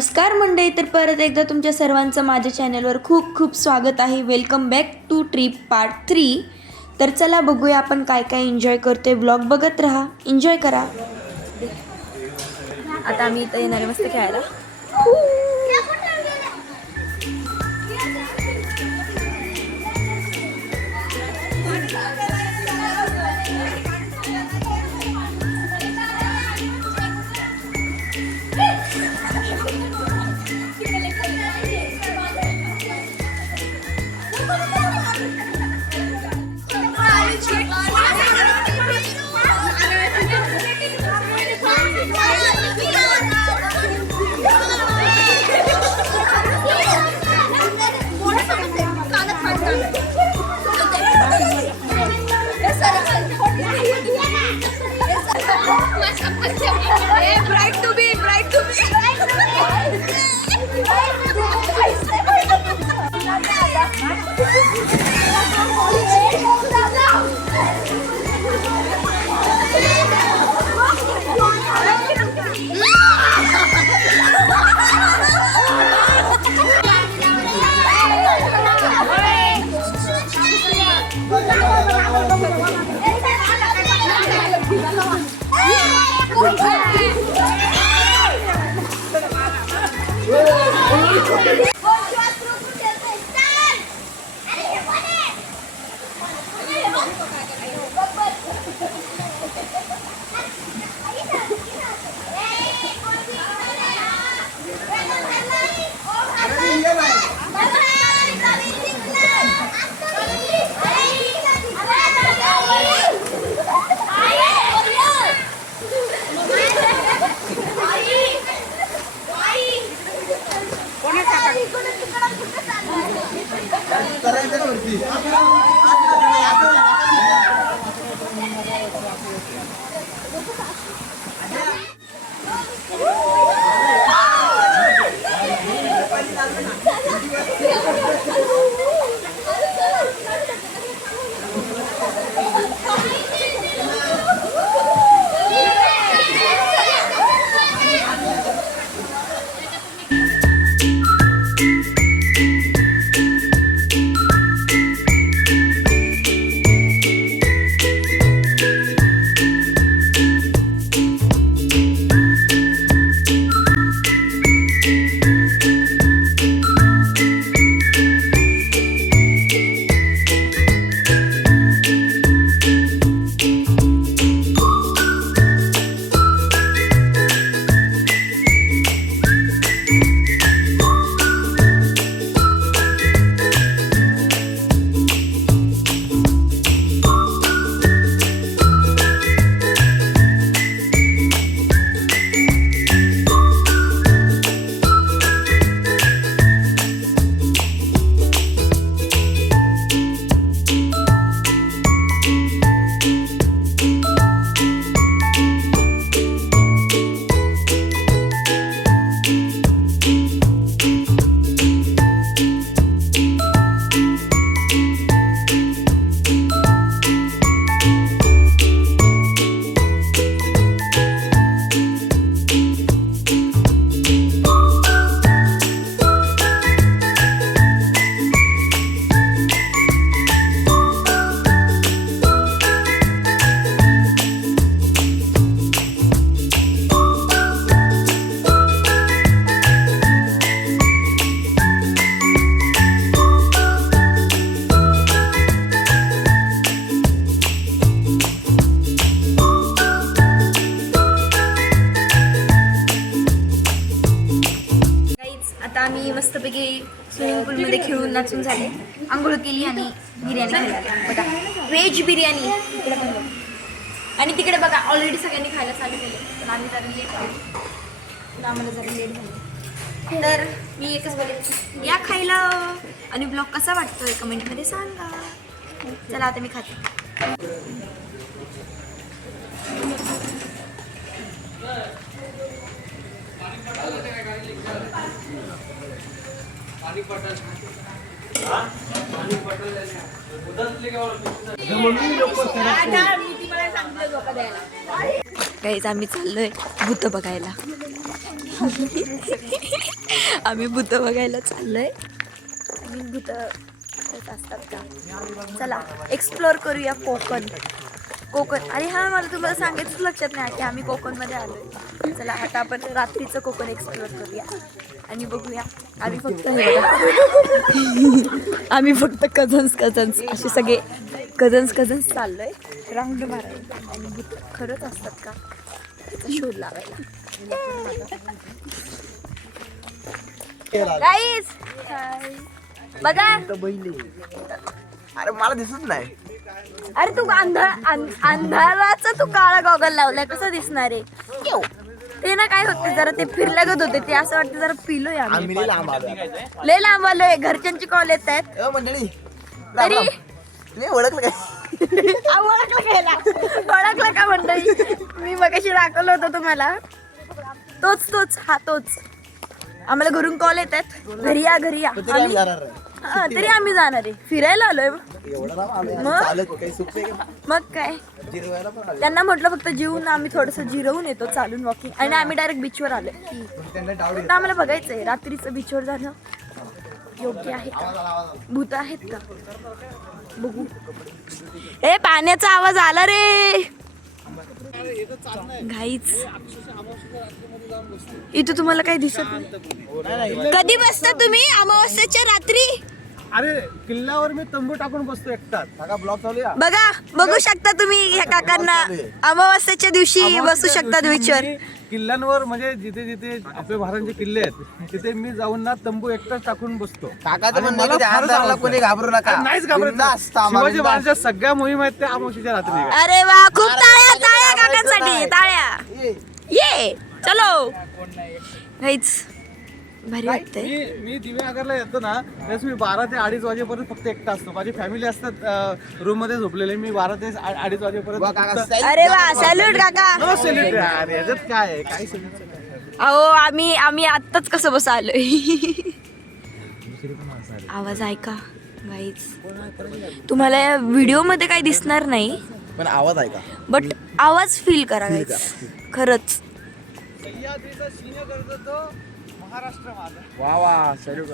नमस्कार मंडळी, तर परत एकदा तुमच्या सर्वांचं माझ्या चॅनलवर खूप खूप स्वागत आहे. Welcome back to trip part 3. तर चला बघूया आपण काय काय एन्जॉय करतोय. ब्लॉग बघत राहा, एन्जॉय करा. आता आम्ही इथं येणार आहे मस्त खेळायला. आम्ही मस्तपैकी स्विमिंग पूलमध्ये खेळून नाचून झाले, आंघोळ केली आणि बिर्याणी खाल्ली. बघा, व्हेज बिर्याणी इकडे पण बघा. आणि तिकडे बघा ऑलरेडी सगळ्यांनी खायला चालू केले, पण आम्ही जरा लेट झालो, आम्हाला जरा लेट झालं. तर मी एकच बोलेन, या खायला. आणि ब्लॉग कसा वाटतोय कमेंटमध्ये सांगा. चला आता मी खाते. गाईज आम्ही चाललोय भूत बघायला. आम्ही भूत बघायला चाललोय. आम्ही भूत असतात का. चला एक्सप्लोर करूया कोकण. अरे हा मला तुम्हाला सांगायचं लक्षात नाही की आम्ही कोकणमध्ये आलोय. चला आता आपण रात्रीचं कोकण एक्सप्लोर करूया आणि बघूया. आम्ही फक्त कझन्स असे सगळे कझन्स चाललोय राऊंड मारायला आणि भूत खरंच असतात का त्याचा शोध लावायला. गाईज बघा. अरे मला दिसत नाही. अरे तू अंधाराचा तू काळा गॉगल लावलाय कसं दिसणार आहे. ते ना काय होते जरा ते फिरल्यागत होते ते असं वाटतं जरा पिलोय आम्ही. लय लांब आलोय. घरच्यांची कॉल येत आहेत मंडळी. तरी ओळखलं काय. ओळखलं का मंडळी. मी मगाशी दाखवलं होतं तुम्हाला. तोच आम्हाला घरून कॉल येत आहेत. घरी या तरी आम्ही जाणार आहे. फिरायला आलोय मग काय. त्यांना म्हटलं फक्त जेवून आम्ही थोडंसं जिरवून येतो चालून वॉकिंग आणि आम्ही डायरेक्ट बीचवर आलोय. तर आम्हाला बघायचंय रात्रीचं बीचवर जाणं योग्य आहे का. भूत आहेत का बघू. ए पाण्याचा आवाज आला रे घाईच. इथं तुम्हाला काही दिसत नाही. कधी बसता तुम्ही अमावस्येच्या रात्री. अरे किल्ल्यावर मी तंबू टाकून बसतो एकटाच. ब्लॉग चालू आहे. बघा बघू शकता तुम्ही ह्या काकांना अमावस्येच्या दिवशी बसू शकतात बीचवर. किल्ल्यांवर म्हणजे जिथे जिथे आपल्या महाराजांचे किल्ले आहेत तिथे मी जाऊन ना तंबू एकटाच टाकून बसतो. काकाचं म्हणणं आहे की अंधाराला कोणी घाबरू नका. नाहीच घाबरत. शिवाजी महाराजांच्या सगळ्या मोहीम आहेत त्या अमावस्येच्या रात्री. अरे वा खूप टाळ्या काकांसाठी टाळ्या. ये चलो गाईज भारी वाटतंय. मी दिव्यागरला येतो ना त्यावेळेस मी 12 ते 2:30 वाजेपर्यंत फक्त एकटा असतो. माझी फॅमिली असतात रूम मध्ये झोपलेले. मी 12 ते 2:30 वाजेपर्यंत. अरे वा सॅल्यूट काका. नो सॅल्यूट यार. याच्यात काय आहे काय सॅल्यूट. अहो आम्ही आत्ताच कसं बस आलोय. आवाज ऐका गाईज. तुम्हाला या व्हिडिओ मध्ये काही दिसणार नाही पण आवाज आहे का. बट आवाज फील करा गाईज खरंच. महाराष्ट्र माझा. वा सॅल्यूट.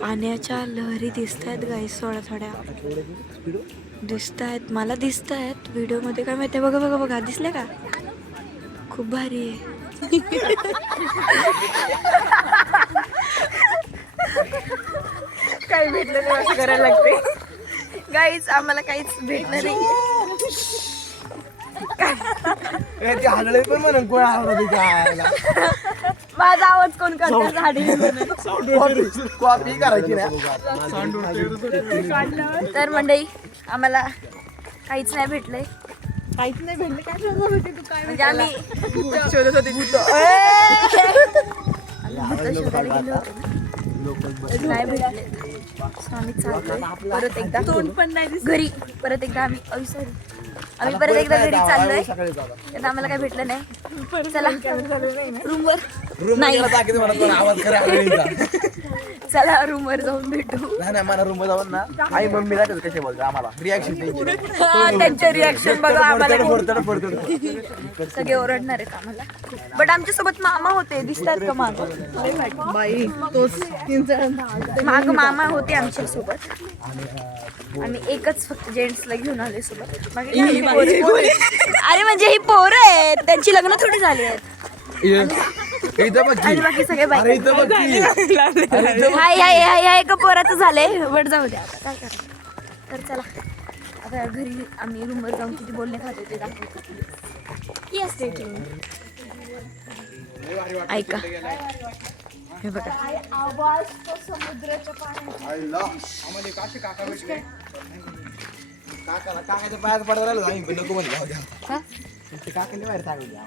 पाण्याच्या लहरी दिसत आहेत गाईस. थोड्या दिसत आहेत मला दिसत आहेत व्हिडिओ मध्ये. काय माहिती. बघा दिसले का. खूप भारी आहे. काही भेटलं नाही असं करायला लागते गाईज. आम्हाला काहीच भेटलं नाही. हलळे पण म्हणून कोण आवडत. माझा आवाज कोण करतो. झाडी कॉपी करायची ना. तर मंडळी आम्हाला काहीच नाही भेटलंय. काय म्हणजे आम्ही शोधत होते भूत. शोधायला गेलो नाही भेटले. आम्ही चाललोय परत एकदा घरी. परत एकदा आम्ही परत एकदा घरी चाललोय. त्यात आम्हाला काय भेटलं नाही. चला रूमवर. चला रूमवर जाऊन भेटू. नाही मला रूम जाऊन ना आई मम्मीला कसे बोलतो आम्हाला रिॲक्शन त्यांचे रिॲक्शन बघा. आम्हाला सगळे ओरडणार आहेत आम्हाला. बट आमच्या सोबत मामा होते. दिसतात का मामा. माग मामा होते आमच्या सोबत. आम्ही एकच फक्त जेंट्सला घेऊन आले सोबत. अरे म्हणजे ही पोरं आहेत त्यांची लग्न थोडी झाली आहेत. आणि बाकी सगळे बाई. हाय एका पोराचं झालंय. बट जाऊ द्या आता काय करा. तर चला आता घरी आम्ही रूमवर जाऊन किती बोलणे खातो ते दाखवतो. ऐका हे बघा. काकाच्या पायात पडत राहिलो आम्ही नको म्हणले. काकाने बाहेर सांगितलं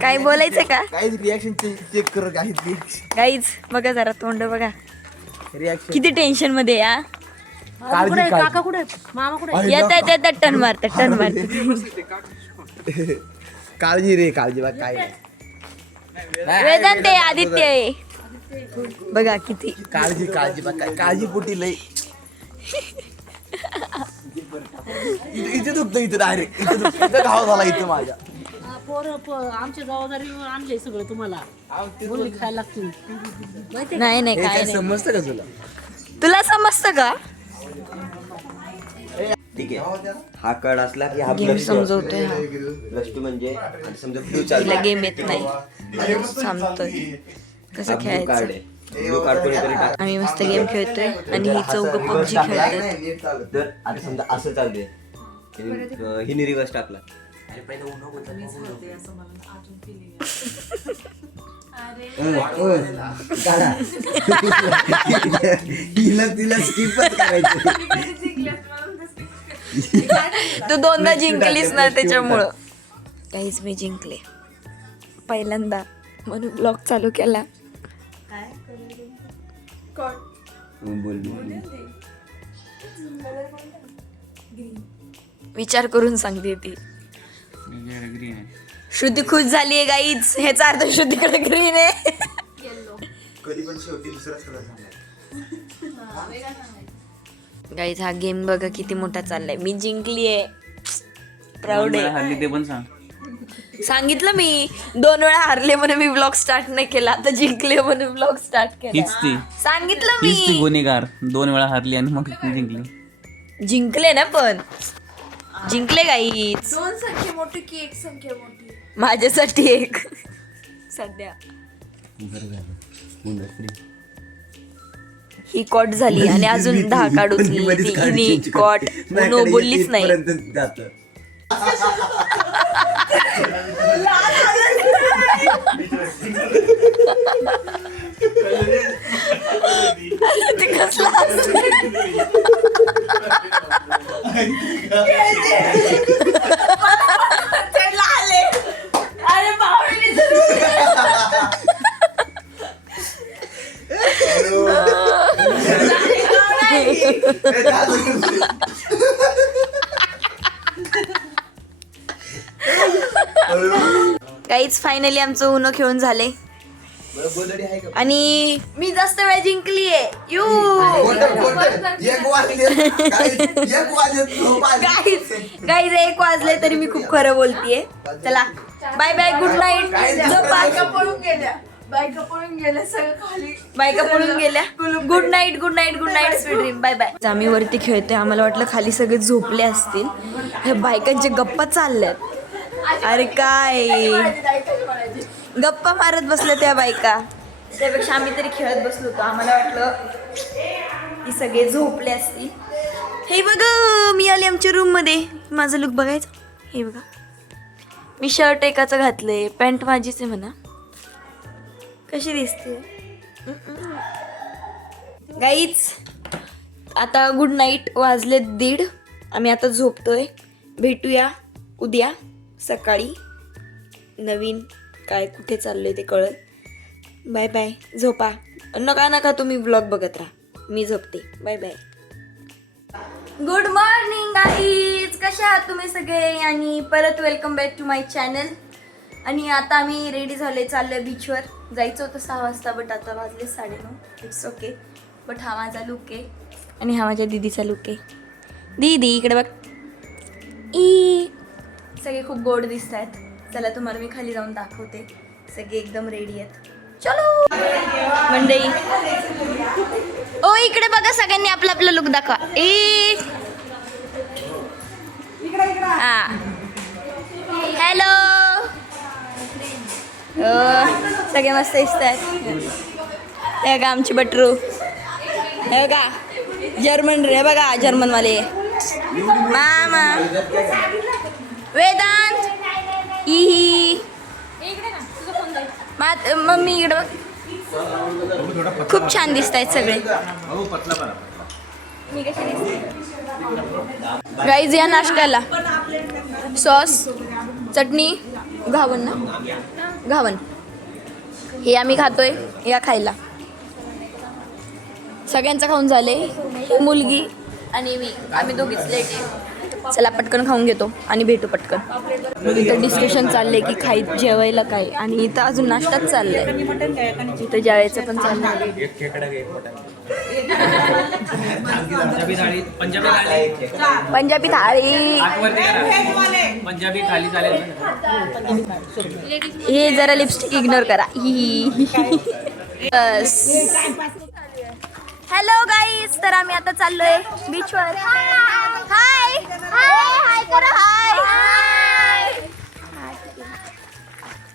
काय बोलायचं का. काहीच रिॲक्शन चेक कर. गाईज बघा जरा तोंड बघा. रिॲक्शन किती टेन्शन मध्ये या. काका कुठे येतात टन मारतात. काळजी रे काळजी बा. काय वेदांत आदित्य आहे. बघा किती काळजी काळजी बघ काळजी पोटी लय इथे दुखतं इथं डायरेक्ट इथं घाव झाला इथं माझ्या आमच्या जबाबदारी आणले सगळं तुम्हाला बोलली खायला लागतील नाही नाही हे काय काय नाही समजतं का तुला तुला समजतं का ठीक आहे हा कड असला की हा गेम समजवतोय हा प्लस टू म्हणजे आणि समजा ब्लू तिला चालू गेम येत नाही सांगतोय कसं ब्लू कार्ड खेळायचं आहे ब्लू कार्ड कोणीतरी टाक आम्ही मस्त गेम खेळतोय आणि ही चौघ पबजी खेळतात तर आता समजा असं चालू आहे हिने रिवर्स टाकला तिला स्किपच करायचं तू दोनदा जिंकलीस ना त्याच्यामुळं काहीच मी जिंकले पहिल्यांदा म्हणून ब्लॉग चालू केला विचार करून सांगते ती श्रुती खुश झालीये गाईच ह्याचा अर्थ श्रुतीकडे ग्रीन आहे कधी पण शेवटी दुसराच कलर गाईज हा गेम बघा किती मोठा चाललाय मी जिंकलीये प्राऊड आहे हल्ली ते पण सांग सांगितलं मी 2 वेळा हारले म्हणून मी ब्लॉग स्टार्ट नाही केला आता जिंकले म्हणून ब्लॉग स्टार्ट केला हीच ती सांगितलं हीच ती मी गुन्हेगार 2 वेळा हारली आणि मग ती जिंकली जिंकले ना पण जिंकले गाईच 2 संख्या मोठी की 1 संख्या मोठी माझ्यासाठी एक सध्या ही कॉट झाली आणि अजून 10 कार्ड उचलली हिने कॉट नो बोललीच नाही ते कसलं हसलं. अरे बावळी काहीच फायनली आमचं उनो खेळून झाले आणि मी जास्त वेळ जिंकलीये यू गाईज 1 वाजले तरी मी खूप खरं बोलतीये चला बाय बाय गुड नाईट बायका पळून गेल्या सगळं खाली बायका पळून गेल्या good night good night good night sweet dream bye bye आम्ही वरती खेळतोय आम्हाला वाटलं खाली सगळे झोपले असतील हे बायकांच्या गप्पा चालल्यात अरे काय गप्पा मारत बसल्या त्या बायका त्यापेक्षा आम्ही तरी खेळत बसलो होतो आम्हाला वाटलं की सगळे झोपले असतील हे बघा मी आले आमच्या रूम मध्ये माझं लुक बघायचं हे बघा मी शर्ट एकाचं घातलंय पॅन्ट माझीच आहे म्हणा कशी दिसते गाईच आता गुड नाईट वाजले 1:30 आम्ही आता झोपतोय भेटूया उद्या सकाळी नवीन काय कुठे चाललंय ते कळत बाय बाय झोपा नका तुम्ही ब्लॉग बघत राहा मी झोपते bye bye good morning guys कशा आहात तुम्ही सगळे आणि परत welcome back to my channel आणि आता आम्ही रेडी झाले चाललोय बीचवर जायचं होतं 6 वाजता बट आता वाजले 9:30 इट्स ओके बट हा माझा लुक आहे आणि हा माझ्या दीदीचा लुक आहे दीदी इकडे बघ ई सगळे खूप गोड दिसत आहेत चला तुम्हाला मी खाली जाऊन दाखवते सगळे एकदम रेडी आहेत चलो मंडई ओ इकडे बघा सगळ्यांनी आपलं आपलं लुक दाखवा हा हॅलो सगळे मस्त दिसत आहेत हे का आमची बटरू हे का जर्मन रे बघा जर्मनवाले मामा वेदांत इही मम्मी इकडे बघ खूप छान दिसत आहेत सगळे मी कशी दिसते गाईज या नाश्त्याला सॉस चटणी घावन ना घावन हे आम्ही खातोय या खायला सगळ्यांचं खाऊन झाले मुलगी आणि मी आम्ही दोघीच लेट आहे चला पटकन खाऊन घेतो आणि भेटू पटकन. इथं डिस्कशन चाललंय की जेवायला काय, आणि इथं अजून नाश्ताच चाललंय. इथं जेवायचं पण चाललंय. पंजाबी थाळी. पंजाबी थाली चालेल. हे जरा लिपस्टिक इग्नोर करा. हॅलो गाईज, तर आम्ही आता चाललोय बीचवर. हाय हाय करा. हाय.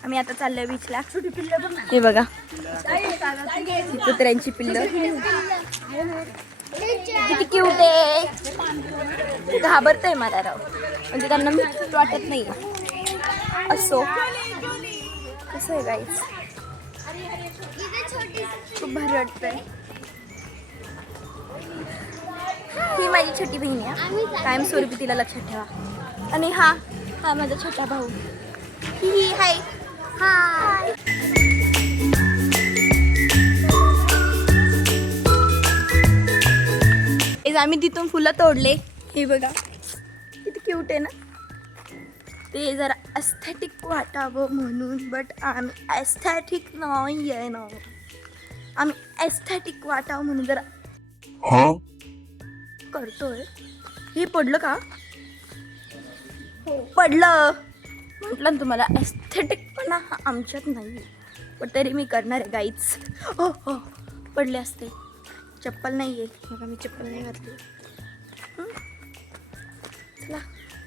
आम्ही आता चाललोय बीचला. हे बघा कुत्र्यांची पिल्लं किती क्यूट आहे. घाबरतंय मला राव, म्हणजे त्यांना मी वाटत नाही. असो कसं आहे गाईज, खूप भारी वाटतंय. ही माझी छोटी बहीण आहे, कायम स्वरूपी तिला लक्षात ठेवा. आणि हा माझा छोटा भाऊ. ही हाय. हाय. आम्ही तिथून फुलं तोडले. हे बघा किती क्यूट आहे ना. ते जरा एस्थेटिक वाटावं म्हणून, बट आम्ही एस्थेटिक नाही आहे ना. आम्ही एस्थेटिक वाटावं म्हणून जरा करतोय. हे पडलं का? पडलं. म्हटलं ना तुम्हाला, एस्थेटिकपणा हा आमच्यात नाही, पण तरी मी करणार आहे गाईच. हो पडले असते. चप्पल नाही आहे बघा, मी चप्पल नाही घातली.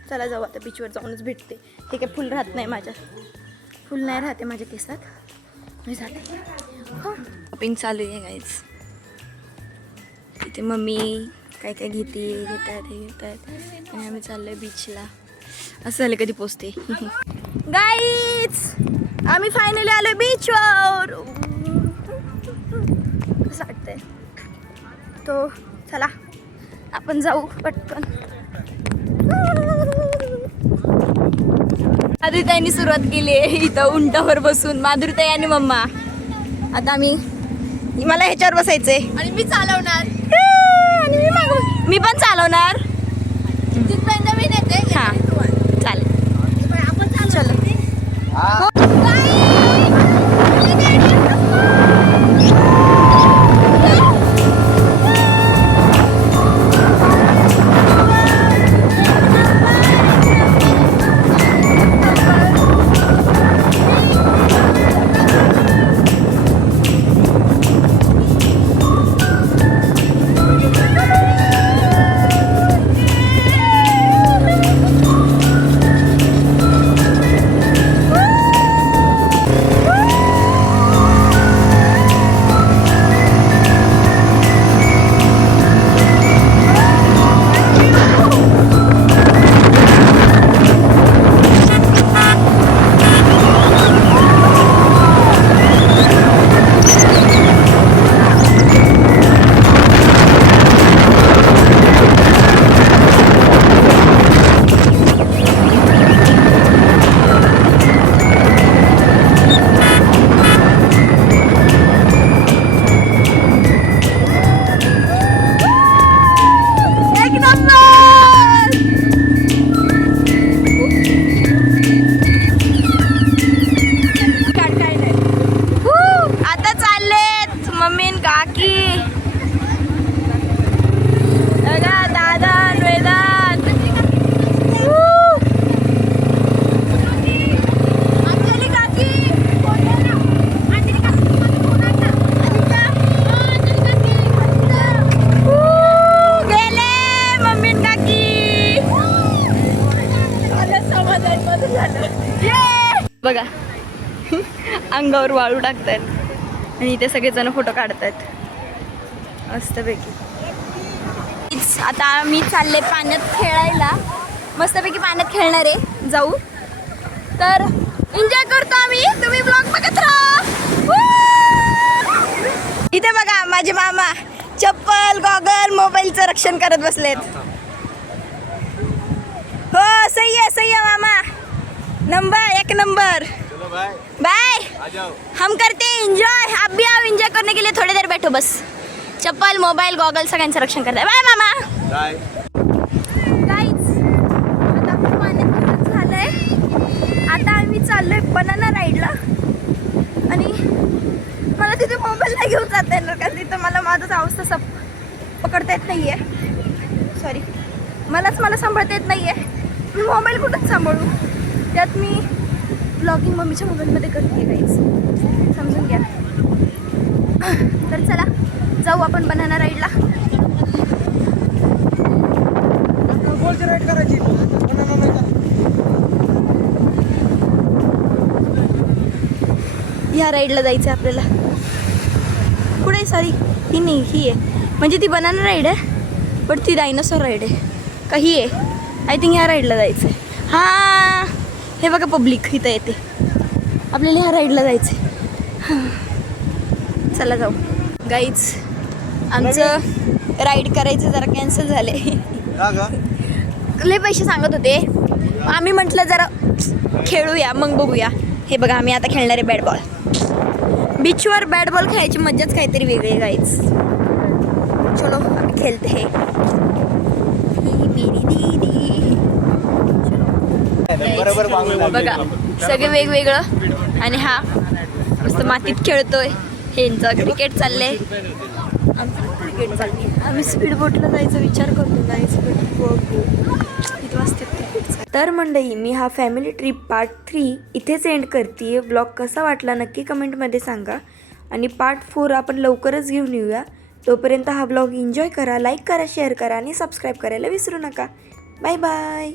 चला जाऊ आता बीचवर, जाऊनच भेटते. हे काय फुल राहत नाही माझ्या, फुल नाही राहते माझ्या केसात. मी जाते. शॉपिंग चालू आहे गाईज. इथे मम्मी काय काय घेतात आणि आम्ही चाललोय बीचला. असं झालं कधी पोचते. गाईज आम्ही फायनली आलोय बीचवर. कसं वाटतंय तो. चला आपण जाऊ पटकन. माधुरीताईंनी सुरुवात केली आहे इथं उंटावर बसून. माधुरीताई आणि मम्मा. आता मला ह्याच्यावर बसायचंय आणि मी चालवणार. आणि मी पण चालवणार. तिथपर्यंत मी नेते. हां चालेल. आपण चलो. बघा अंगावर वाळू टाकतायत आणि इथे सगळेजण फोटो काढतायत मस्तपैकी. आता मी चालले पाण्यात खेळायला. मस्तपैकी पाण्यात खेळणार आहे. जाऊ तर एन्जॉय करतो आम्ही. तुम्ही ब्लॉग बघत राहा. इथे बघा माझे मामा चप्पल गॉगल मोबाईलचं रक्षण करत बसलेत. हो सही आहे मामा. Number 1 number. बाय. हम करते एंजॉय. आप भी आओ एंजॉय करने के लिए. थोड़ी देर बैठो बस. चप्पल मोबाईल गॉगल सगळ्यांचं रक्षण करताय. बाय मामा. Bye guys. चाललोय बनाना राईडला आणि मला तिथे मोबाईल नाही घेऊन जाता येणार कारण तिथं मला माझं अवस्था पकडता येत नाही आहे. सॉरी, मला सांभाळता येत नाही आहे. मी मोबाईल कुठंच सांभाळू. त्यात मी ब्लॉगिंग मम्मीच्या मोबाईलमध्ये करते काहीच, समजून घ्या. तर चला जाऊ आपण बनाना राईडला. गोलची राईड करायची बनाना नाही का? ह्या राईडला जायचं आहे आपल्याला. कुठे? सॉरी, ही नाही, ही आहे. म्हणजे ती बनाना राईड आहे पण ती डायनासॉर राईड आहे का ही आहे? आय थिंक ह्या राईडला जायचं आहे. हां, हे बघा पब्लिक इथं येते. आपल्याला ह्या राईडला जायचं आहे. चला जाऊ. गाईज, आमचं राईड करायचं जरा कॅन्सल झाले. लय पैसे सांगत होते. आम्ही म्हटलं जरा खेळूया मग बघूया. हे बघा आम्ही आता खेळणार आहे बॅट बॉल. बीचवर बॅट बॉल खेळायची मज्जाच काहीतरी वेगळी आहे गाईज. चलो आम्ही खेळते हे. मेरी दीदी. बरोबर बघा सगळे वेगवेगळं आणि हा मस्त मातीत खेळतोय. ह्यांचं क्रिकेट चाललंय, आमचं क्रिकेट चालली. आम्ही स्पीड बोटला जायचा विचार करतो. किती वाजते क्रिकेट. तर मंडळी, मी हा फॅमिली ट्रिप पार्ट 3 इथेच एंड करते. ब्लॉग कसा वाटला नक्की कमेंटमध्ये सांगा आणि पार्ट 4 आपण लवकरच घेऊन येऊया. तोपर्यंत हा ब्लॉग एन्जॉय करा, लाईक करा, शेअर करा आणि सबस्क्राईब करायला विसरू नका. Bye bye.